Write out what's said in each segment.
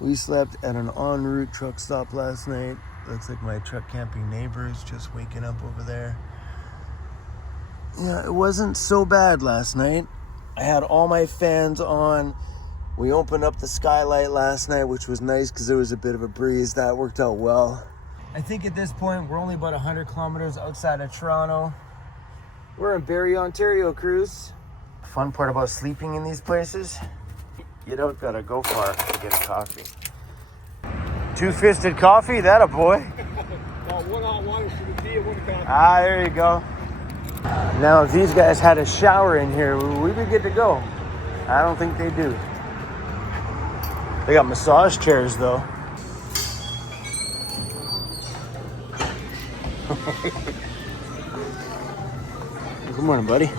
We slept at an en route truck stop last night. Looks like my truck camping neighbor is just waking up over there. Yeah, it wasn't so bad last night. I had all my fans on. We opened up the skylight last night, which was nice because there was a bit of a breeze. That worked out well. I think at this point, we're only about 100 kilometers outside of Toronto. We're in Barrie, Ontario, cruise. Fun part about sleeping in these places, you don't gotta go far to get a coffee. Two-fisted coffee, that a boy. One on one is the tea and one coffee. Ah, there you go. Now, if these guys had a shower in here, we'd be good to go. I don't think they do. They got massage chairs, though. Good morning, buddy.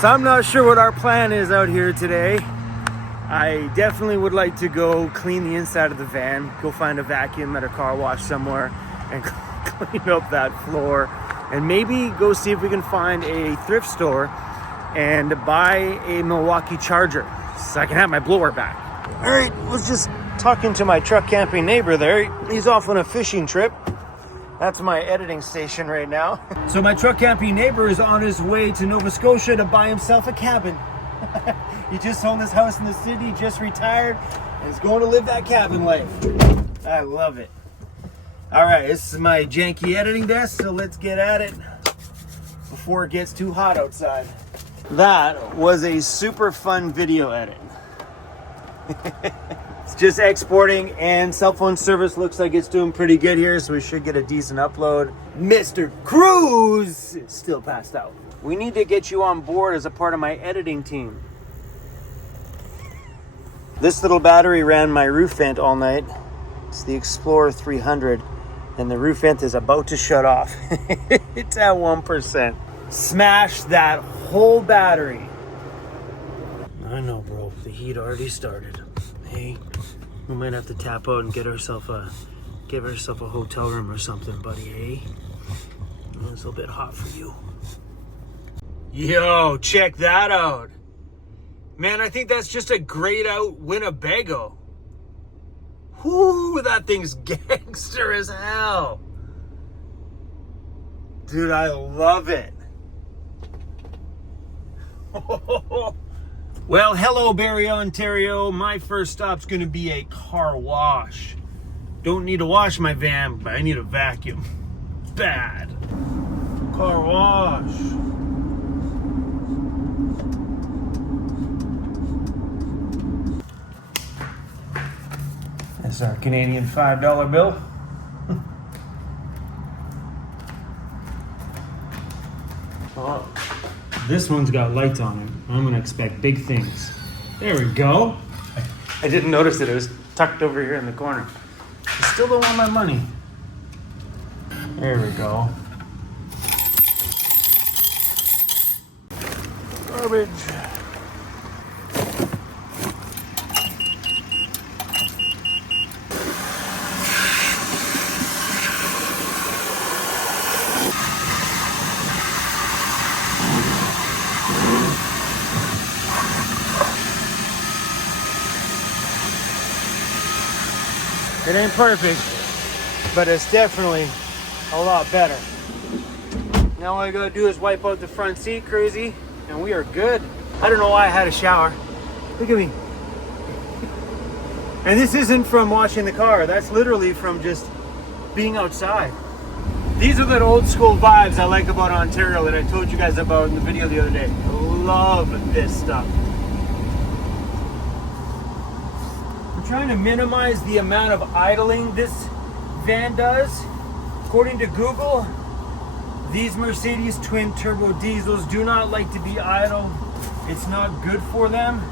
So I'm not sure what our plan is out here today. I definitely would like to go clean the inside of the van, go find a vacuum at a car wash somewhere and clean up that floor, and maybe go see if we can find a thrift store and buy a Milwaukee charger so I can have my blower back. All right, was just talking to my truck camping neighbor there. He's off on a fishing trip. That's my editing station right now. So my truck camping neighbor is on his way to Nova Scotia to buy himself a cabin. He just sold his house in the city, just retired, and is going to live that cabin life. I love it. All right, this is my janky editing desk, so let's get at it before it gets too hot outside. That was a super fun video edit. It's just exporting, and cell phone service looks like it's doing pretty good here, so we should get a decent upload. Mr. Cruz is still passed out. We need to get you on board as a part of my editing team. This little battery ran my roof vent all night. It's the Explorer 300, and the roof vent is about to shut off. It's at 1%. Smash that whole battery. I know, bro. The heat already started. Hey, we might have to tap out and give ourselves a hotel room or something, buddy. Hey, it's a little bit hot for you. Yo, check that out. Man, I think that's just a grayed out Winnebago. Whoo, that thing's gangster as hell. Dude, I love it. Well, hello, Barrie, Ontario. My first stop's gonna be a car wash. Don't need to wash my van, but I need a vacuum. Bad. Car wash. That's our Canadian $5 bill. Oh, this one's got lights on it. I'm gonna expect big things. There we go. I didn't notice it. It was tucked over here in the corner. I still don't want my money. There we go. Garbage. It ain't perfect, but it's definitely a lot better. Now all I gotta do is wipe out the front seat, crazy, and we are good. I don't know why I had a shower. Look at me. And this isn't from washing the car. That's literally from just being outside. These are the old school vibes I like about Ontario that I told you guys about in the video the other day. I love this stuff. Trying to minimize the amount of idling this van does. According to Google, these Mercedes twin turbo diesels do not like to be idle. It's not good for them.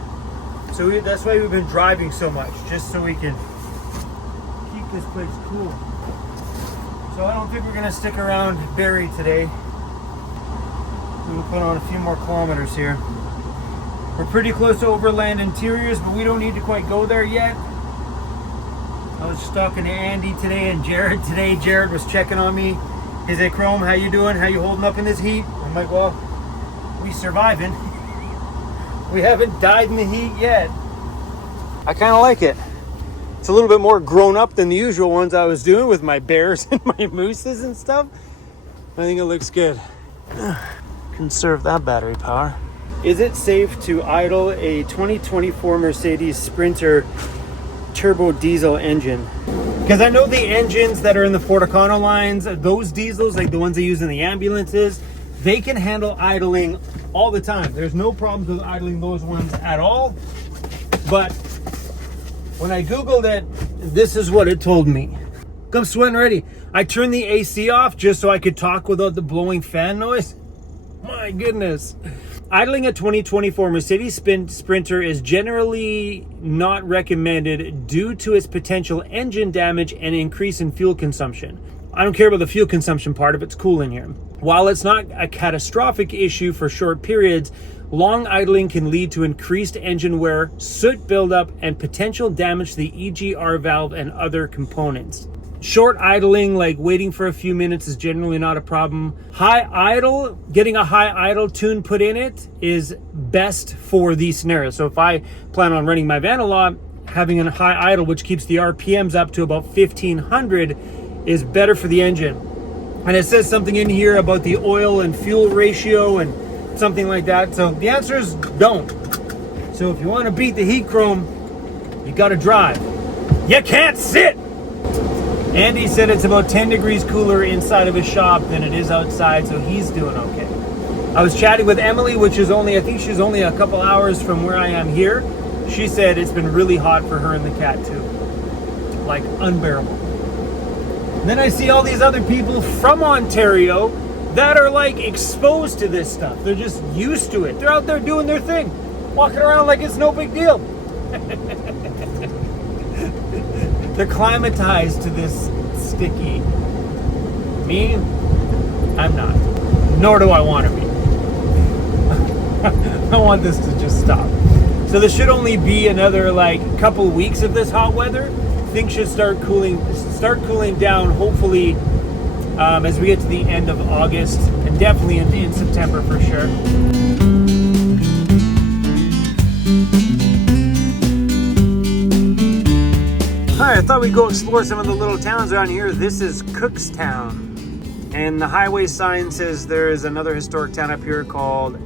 So that's why we've been driving so much, just so we can keep this place cool. So I don't think we're gonna stick around Barrie today. We'll put on a few more kilometers here. We're pretty close to Overland Interiors, but we don't need to quite go there yet. I was just talking to Andy today and Jared today. Jared was checking on me. He's like, Chrome, how you doing? How you holding up in this heat? I'm like, well, we surviving. We haven't died in the heat yet. I kind of like it. It's a little bit more grown up than the usual ones I was doing with my bears and my mooses and stuff. I think it looks good. Conserve that battery power. Is it safe to idle a 2024 Mercedes Sprinter turbo diesel engine? Because I know the engines that are in the Ford Econo lines, those diesels, like the ones they use in the ambulances, they can handle idling all the time. There's no problems with idling those ones at all. But when I Googled it, this is what it told me. I'm sweating already. I turned the AC off just so I could talk without the blowing fan noise. My goodness. Idling a 2024 Mercedes Sprinter is generally not recommended due to its potential engine damage and increase in fuel consumption. I don't care about the fuel consumption part if it's cool in here. While it's not a catastrophic issue for short periods, long idling can lead to increased engine wear, soot buildup, and potential damage to the EGR valve and other components. Short idling, like waiting for a few minutes, is generally not a problem. High idle, getting a high idle tune put in it is best for these scenarios. So if I plan on running my van a lot, having a high idle, which keeps the RPMs up to about 1500, is better for the engine. And it says something in here about the oil and fuel ratio and something like that. So the answer is don't. So if you want to beat the heat chrome, you got to drive. You can't sit. Andy said it's about 10 degrees cooler inside of his shop than it is outside, so he's doing okay. I was chatting with Emily, which is only, I think she's only a couple hours from where I am here. She said it's been really hot for her and the cat too. Like unbearable. And then I see all these other people from Ontario that are like exposed to this stuff. They're just used to it. They're out there doing their thing, walking around like it's no big deal. They're climatized to this sticky. Me, I'm not. Nor do I want to be. I want this to just stop. So there should only be another like couple weeks of this hot weather. Things should start cooling down, hopefully, as we get to the end of August, and definitely in September for sure. Alright, I thought we'd go explore some of the little towns around here. This is Cookstown. And the highway sign says there is another historic town up here called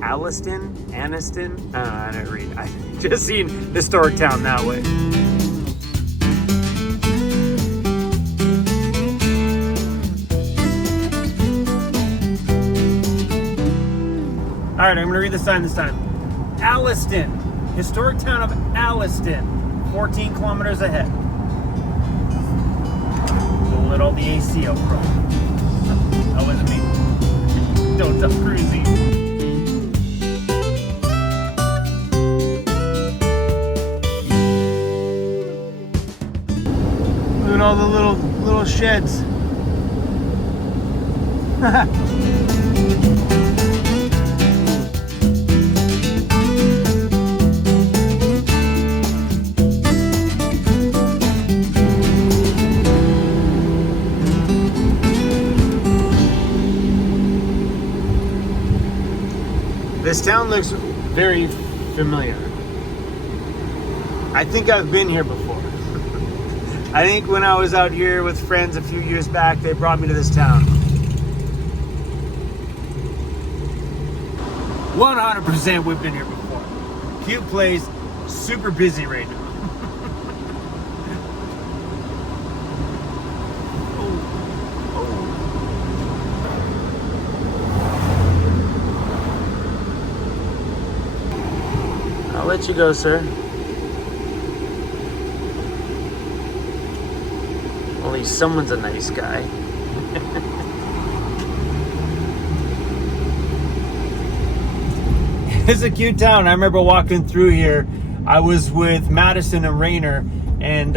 Alliston? Anniston? I didn't read. I just seen historic town that way. Alright, I'm going to read the sign this time. Alliston. Historic town of Alliston. 14 kilometers ahead. We'll let all the AC out front. That wasn't me. Don't tell Cruzy. Look at all the little sheds. This town looks very familiar. I think I've been here before. I think when I was out here with friends a few years back, they brought me to this town. 100% we've been here before. Cute place, super busy right now. I'll let you go, sir. At least someone's a nice guy. It's a cute town. I remember walking through here. I was with Madison and Rainer and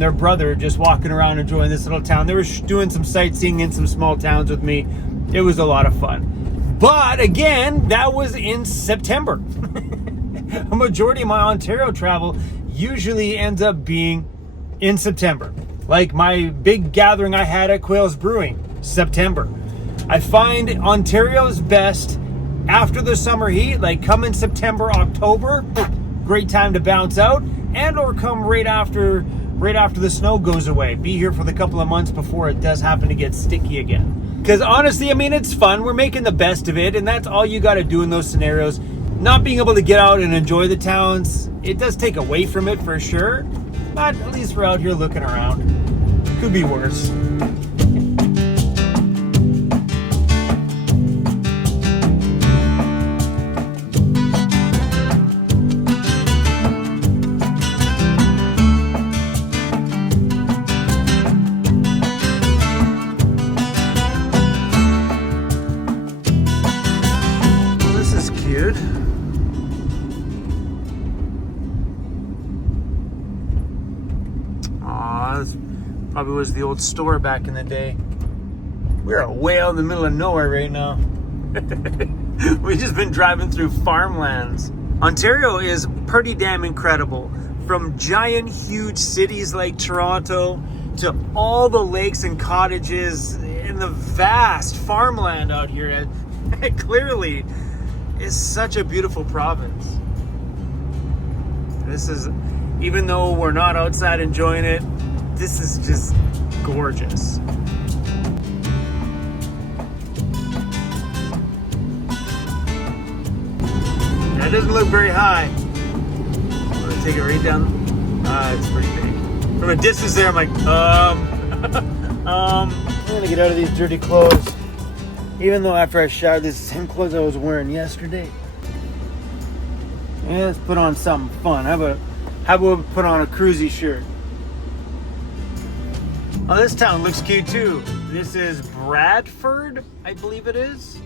their brother just walking around enjoying this little town. They were doing some sightseeing in some small towns with me. It was a lot of fun. But again, that was in September. A majority of my Ontario travel usually ends up being in September. Like my big gathering I had at Quails Brewing, September. I find Ontario's best after the summer heat, like come in September, October, Great time to bounce out, and or come right after the snow goes away. Be here for the couple of months before it does happen to get sticky again. Because honestly, I mean, it's fun. We're making the best of it, and that's all you got to do in those scenarios. Not being able to get out and enjoy the towns, it does take away from it for sure. But at least we're out here looking around. Could be worse. Probably was the old store back in the day. We're way out in the middle of nowhere right now. We've just been driving through farmlands. Ontario is pretty damn incredible. From giant, huge cities like Toronto to all the lakes and cottages in the vast farmland out here. It clearly is such a beautiful province. This is, even though we're not outside enjoying it, this is just gorgeous. That doesn't look very high. I'm gonna take it right down. It's pretty big. From a distance there, I'm like, I'm gonna get out of these dirty clothes. Even though after I showered, this is the same clothes I was wearing yesterday. Yeah, let's put on something fun. How about we put on a cruisy shirt? Oh, this town looks cute too. This is Bradford, I believe it is.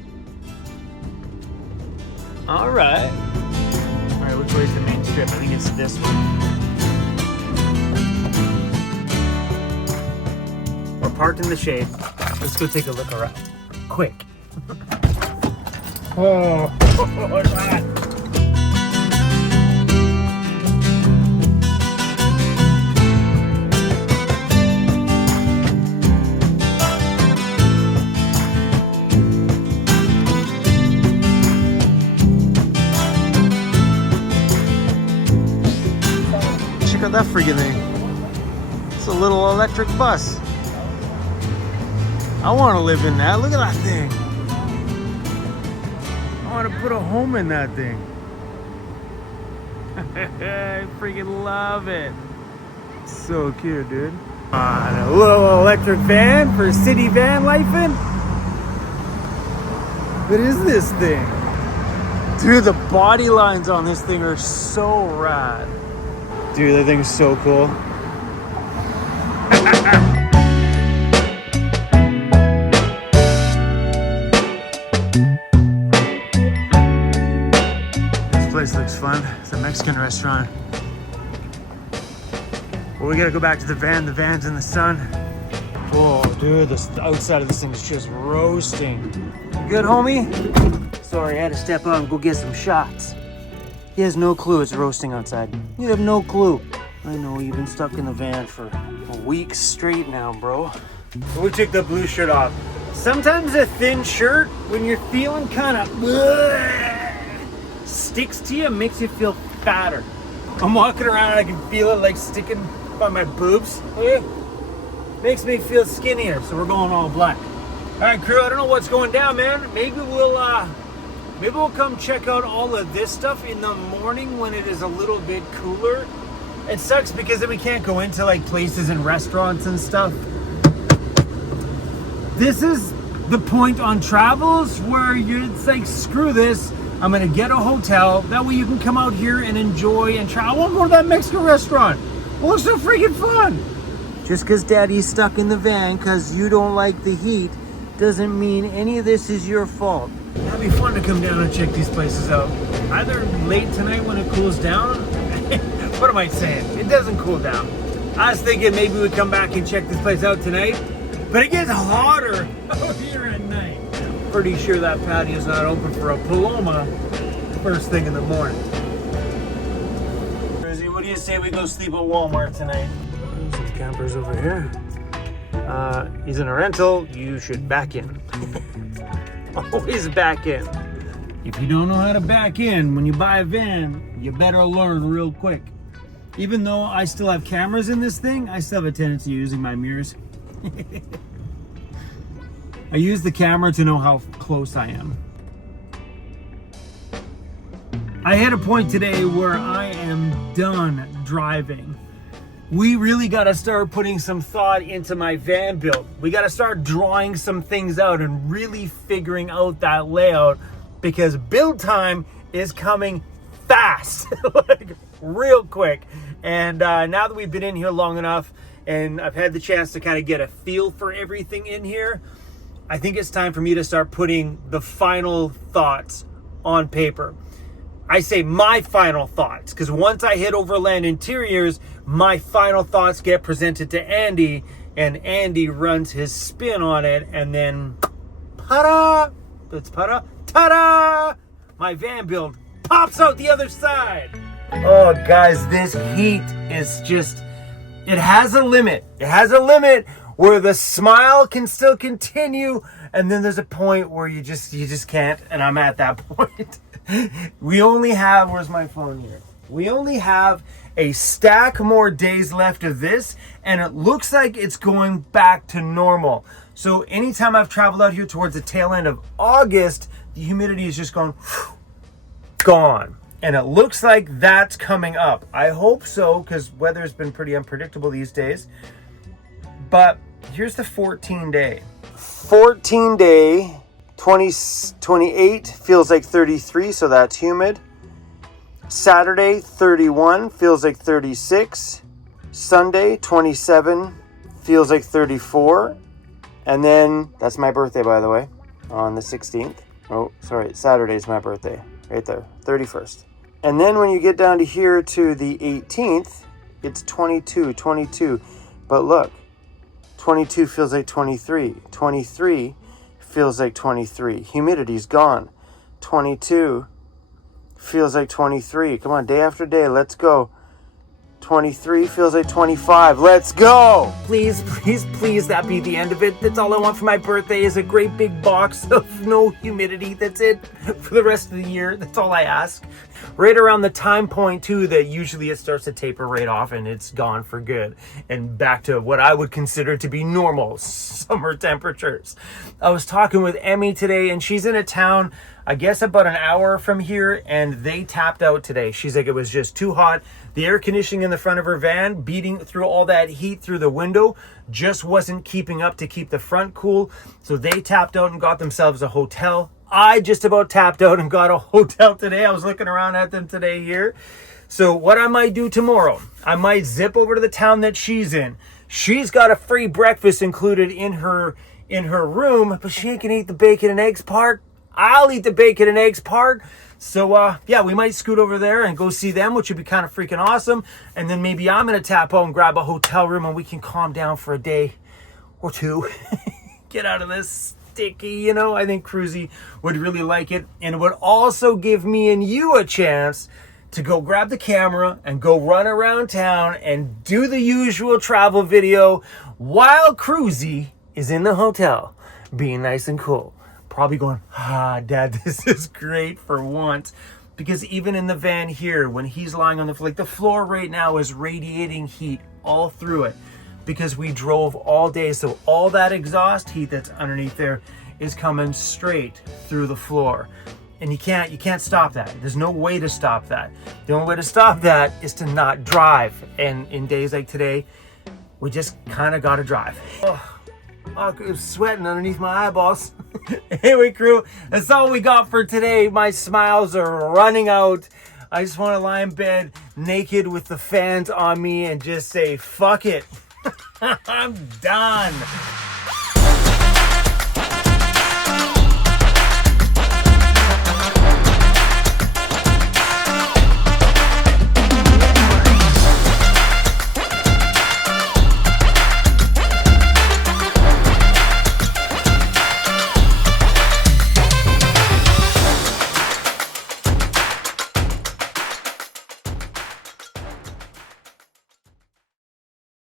All right. All right, which way is the main strip? I think it's this one. We're parked in the shade. Let's go take a look around. Quick. Oh, it's hot. Check out that freaking thing. It's a little electric bus. I want to live in that. Look at that thing. I want to put a home in that thing. I freaking love it. It's so cute, dude. A little electric van for city van lifing. What is this thing? Dude, the body lines on this thing are so rad. Dude, that thing is so cool. This place looks fun. It's a Mexican restaurant. Well, we gotta go back to the van. The van's in the sun. Whoa, dude, the outside of this thing is just roasting. You good, homie? Sorry, I had to step out and go get some shots. He has no clue it's roasting outside. You have no clue. I know, you've been stuck in the van for weeks straight now, bro. So we took the blue shirt off. Sometimes a thin shirt, when you're feeling kind of sticks to you, makes you feel fatter. I'm walking around and I can feel it like sticking by my boobs. Makes me feel skinnier, so we're going all black. All right, crew, I don't know what's going down, man. Maybe we'll come check out all of this stuff in the morning when it is a little bit cooler. It sucks because then we can't go into like places and restaurants and stuff. This is the point on travels where it's like, screw this. I'm gonna get a hotel. That way you can come out here and enjoy and try. I want to go to that Mexican restaurant. It looks so freaking fun. Just because daddy's stuck in the van because you don't like the heat doesn't mean any of this is your fault. It'll be fun to come down and check these places out. Either late tonight when it cools down. What am I saying? It doesn't cool down. I was thinking maybe we'd come back and check this place out tonight, but it gets hotter out here at night. Pretty sure that patio's not open for a Paloma first thing in the morning. Rizzy, what do you say we go sleep at Walmart tonight? There's some campers over here. He's in a rental. You should back in. Always back in. If you don't know how to back in when you buy a van, you better learn real quick. Even though I still have cameras in this thing, I still have a tendency of using my mirrors. I use the camera to know how close I am. I hit a point today where I am done driving. We really got to start putting some thought into my van build. We got to start drawing some things out and really figuring out that layout, because build time is coming fast, like real quick. And now that we've been in here long enough and I've had the chance to kind of get a feel for everything in here, I think it's time for me to start putting the final thoughts on paper. I say my final thoughts, because once I hit Overland Interiors, my final thoughts get presented to Andy, and Andy runs his spin on it, and then ta-da! It's ta-da! My van build pops out the other side. Oh, guys, this heat is just, it has a limit. It has a limit where the smile can still continue, and then there's a point where you just can't, and I'm at that point. We only have, where's my phone here? We only have a stack more days left of this, and it looks like it's going back to normal. So anytime I've traveled out here towards the tail end of August, the humidity is just gone. And it looks like that's coming up. I hope so, because weather's been pretty unpredictable these days. But here's the 14-day. 14-day, 28 feels like 33, so that's humid. Saturday, 31, feels like 36. Sunday, 27, feels like 34. And then, that's my birthday, by the way, on the 16th. Oh, sorry, Saturday's my birthday, right there, 31st. And then when you get down to here to the 18th, it's 22. But look, 22 feels like 23. 23 feels like 23. Humidity's gone. 22 feels like 23. Come on, day after day, let's go. 23 feels like 25. Let's go! Please, that be the end of it. That's all I want for my birthday, is a great big box of no humidity. That's it for the rest of the year. That's all I ask. Right around the time point, too, that usually it starts to taper right off and it's gone for good. And back to what I would consider to be normal summer temperatures. I was talking with Emmy today, and she's in a town, I guess about an hour from here, and they tapped out today. She's like, it was just too hot. The air conditioning in the front of her van, beating through all that heat through the window, just wasn't keeping up to keep the front cool. So they tapped out and got themselves a hotel. I just about tapped out and got a hotel today. I was looking around at them today here. So what I might do tomorrow, I might zip over to the town that she's in. She's got a free breakfast included in her room, but she ain't gonna eat the bacon and eggs part. I'll eat the bacon and eggs part. So, yeah, we might scoot over there and go see them, which would be kind of freaking awesome. And then maybe I'm going to tap out and grab a hotel room and we can calm down for a day or two. Get out of this sticky, you know. I think Cruzy would really like it. And it would also give me and you a chance to go grab the camera and go run around town and do the usual travel video while Cruzy is in the hotel being nice and cool. Probably going, Dad, this is great for once. Because even in the van here, when he's lying on the floor, like the floor right now is radiating heat all through it because we drove all day. So all that exhaust heat that's underneath there is coming straight through the floor. And you can't stop that. There's no way to stop that. The only way to stop that is to not drive. And in days like today, we just kind of got to drive. Oh, it was sweating underneath my eyeballs. Anyway, crew, that's all we got for today. My smiles are running out. I just want to lie in bed naked with the fans on me and just say, fuck it. I'm done.